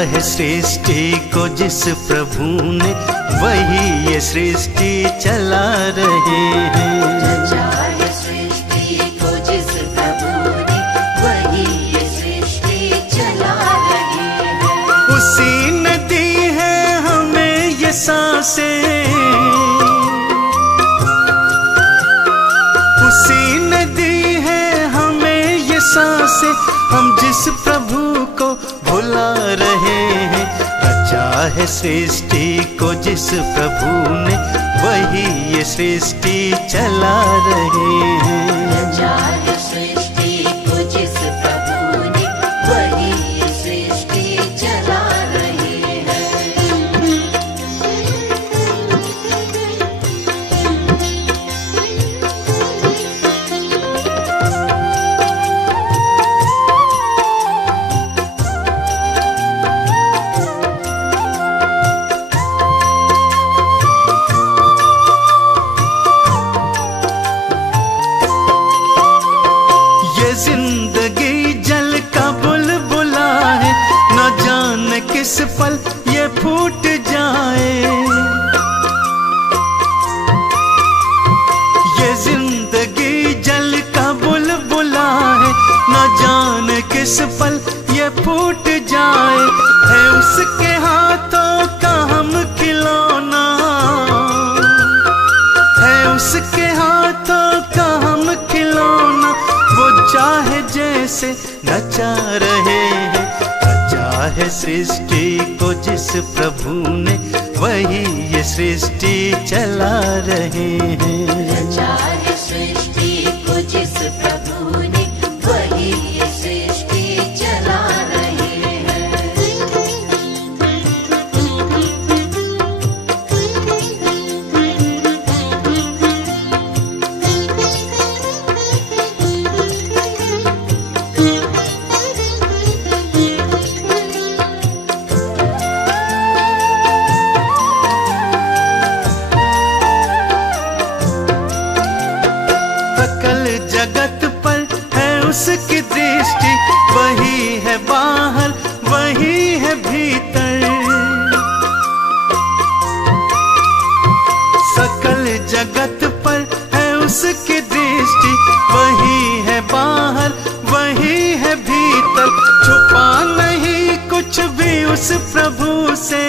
है सृष्टि को जिस प्रभु ने, वही ये सृष्टि चला रहे हैं। रचा है सृष्टि को जिस प्रभु ने, वही ये सृष्टि चला रहे हैं। उसी ने दी है हमें ये सांसें, उसी ने दी है हमें ये सांसें, हम जिस प्रभु को भुला रहे हैं। रचा है सृष्टि को जिस प्रभु ने, वही ये सृष्टि चला रहे हैं। रचा है सृष्टि को जिस प्रभु ने, वही ये सृष्टि चला रहे हैं। जिंदगी जल का बुलबुला है, न जाने किस पल ये फूट जाए। ये जिंदगी जल का बुलबुला है, न जाने किस पल ये फूट जाए। है उसके हाथों का हम खिलौना, है उसके हाथों का हम खिलौना, वो चाहे जैसे नचा रहे हैं। रचा है सृष्टि को जिस प्रभु ने, वही ये सृष्टि चला रहे हैं। रचा है सृष्टि को जिस प्रभु ने, वही ये सृष्टि चला रहे हैं। जगत पर है उसकी दृष्टि, वही है बाहर वही है भीतर। सकल जगत पर है उसकी दृष्टि, वही है बाहर वही है भीतर। छुपा नहीं कुछ भी उस प्रभु से,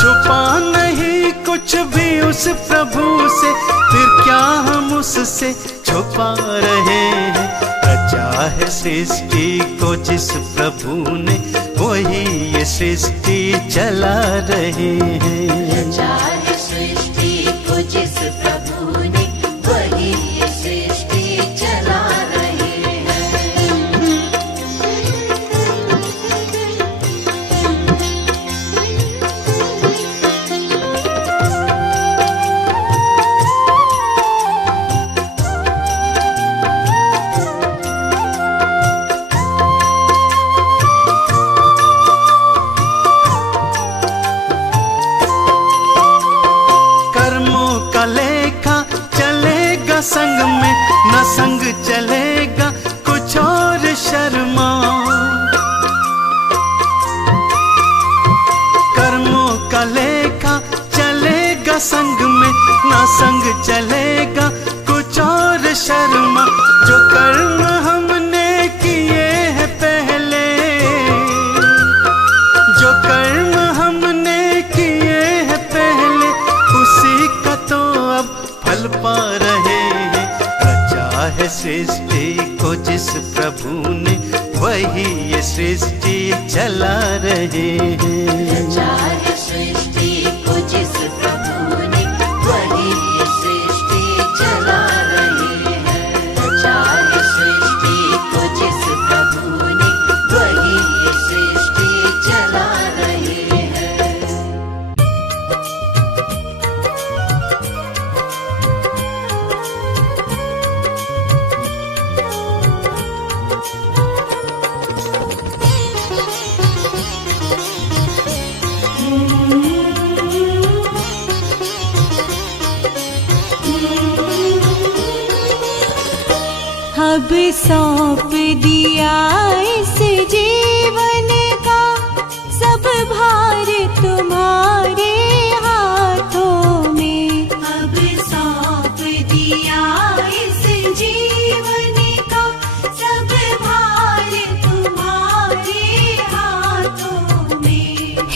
छुपा नहीं कुछ भी उस प्रभु से, फिर क्या हम उससे छुपा रहे हैं। रचा है सृष्टि को जिस प्रभु ने, वही ये सृष्टि चला रहे हैं। रचा है सृष्टि को जिस प्रभु ने, वही ये सृष्टि चला रहे हैं। संग में न संग चलेगा कुछ और शर्मा। कर्मों का लेखा चलेगा संग में, न संग चलेगा कुछ और शर्मा। जो कर्म हमने किए हैं पहले, जो कर्म हमने किए हैं पहले, उसी का तो अब फल पा रहे हैं। रचा है सृष्टि को जिस प्रभु ने, वही ये सृष्टि चला रहे हैं। रचा है सृष्टि को जिस प्रभु ने, वही ये सृष्टि चला रहे हैं। रचा है सृष्टि को जिस प्रभु ने, वही ये सृष्टि चला रहे हैं। अब सौंप दिया इस जीवन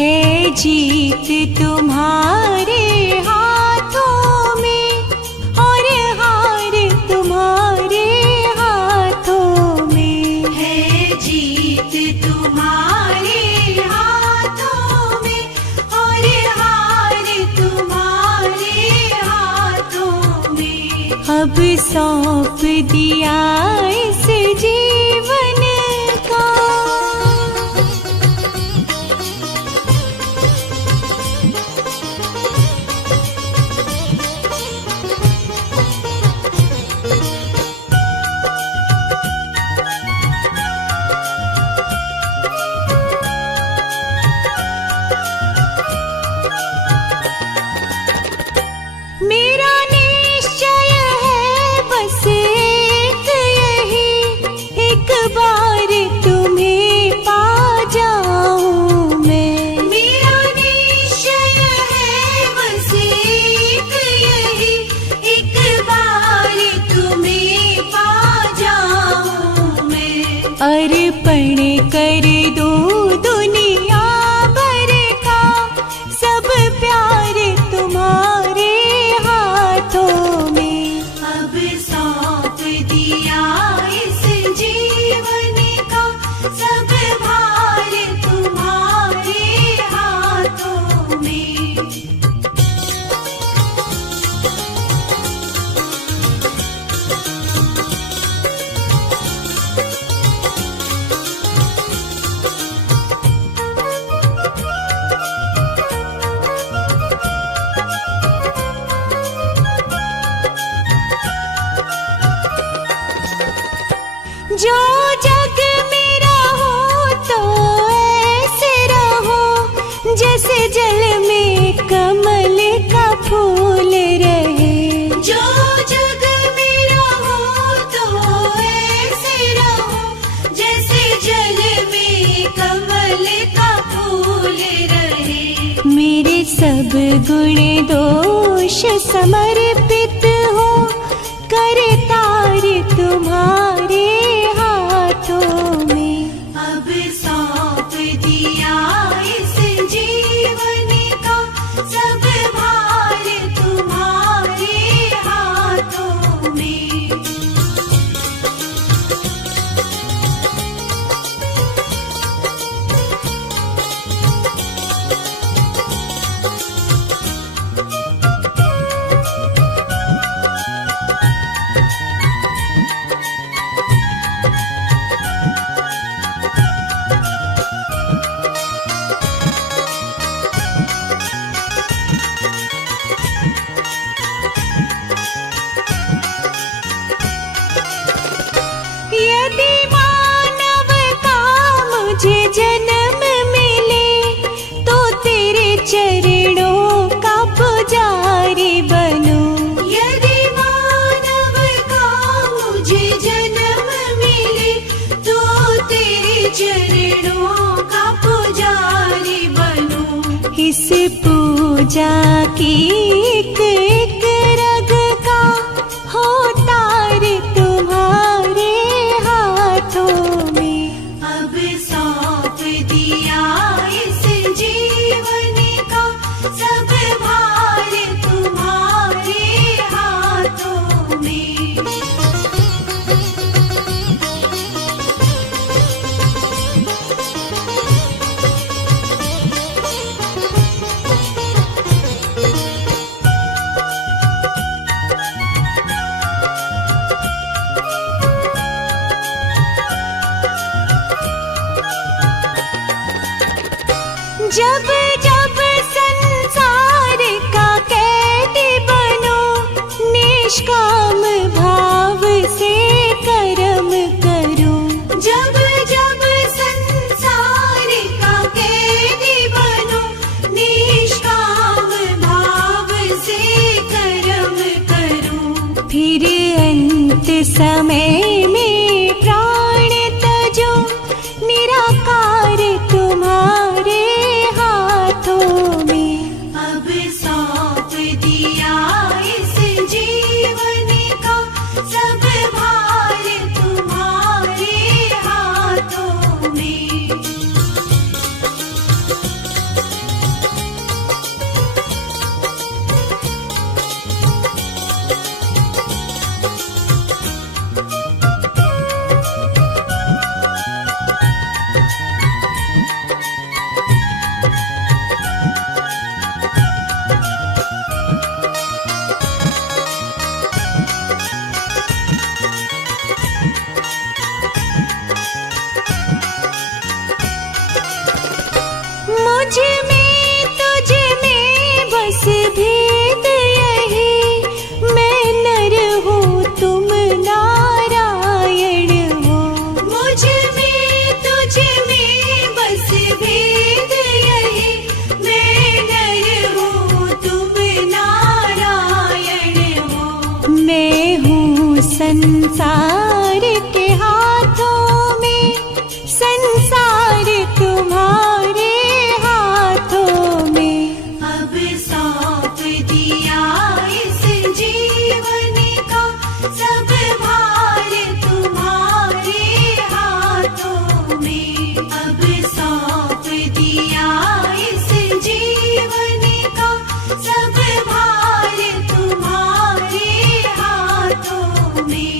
है जीत तुम्हारे हाथों में और हार तुम्हारे हाथों में। है जीत तुम्हारे हाथों में और हार तुम्हारे हाथों में। अब सौंप दिया इस जीवन का, मेरा निश्चय है बस एक यही, एक बार तुम्हें पा जाऊं मैं। मेरा निश्चय है बस एक यही, एक बार तुम्हें पा जाऊं मैं। अर्पण कर दो दुनिया भर का, सब प्यार तुम्हारे हाथों में। अब सौंप दिया इस जीवन का, सब भार तुम्हारे हाथों में। जो जग मेरा हो तो ऐसे रहो, जैसे जल में कमल का फूल रहे। जो जग मेरा हो तो ऐसे रहो, जैसे जल में कमल का फूल रहे। मेरे सब गुण दोष समर्पित हो, करतार तुम्हारे हाथों में। अब सौंप दिया इस जीवन का, सब भार तुम्हारे हाथों में। यदि मानव का मुझे जन्म मिले, तो तेरे चरणों का पुजारी बनूं। यदि मानव का मुझे जन्म मिले, तो तेरे चरणों का पुजारी बनूं। इस पूजा की एक एक रग का हो तार तुम्हारे हाथों में। अब सौंप दिया इस जीवन का, सब भार तुम्हारे हाथों में। जब जब संसार का कैदी बनो, निष्काम भाव से कर्म करूं। जब जब संसार का कैदी बनो, निष्काम भाव से कर्म करूं। फिर अंत समय में प्राण तजो, निराकार तुम्हारे हाथों में। अब सौंप दिया इस जीवन का, सब भार तुम्हारे हाथों में। बस भेद यही, मैं नर हूँ तुम नारायण हो। मुझ में तुझ में बस भेद यही, मैं नर हूँ तुम नारायण हो। मैं हूँ संसार के हाथों में, संसार तुम्हारे हाथों में। अब सौंप दिया इस जीवन का सब भार तुम्हारे हाथों में। अब सौंप दिया इस जीवन का सब भार तुम्हारे हाथों में।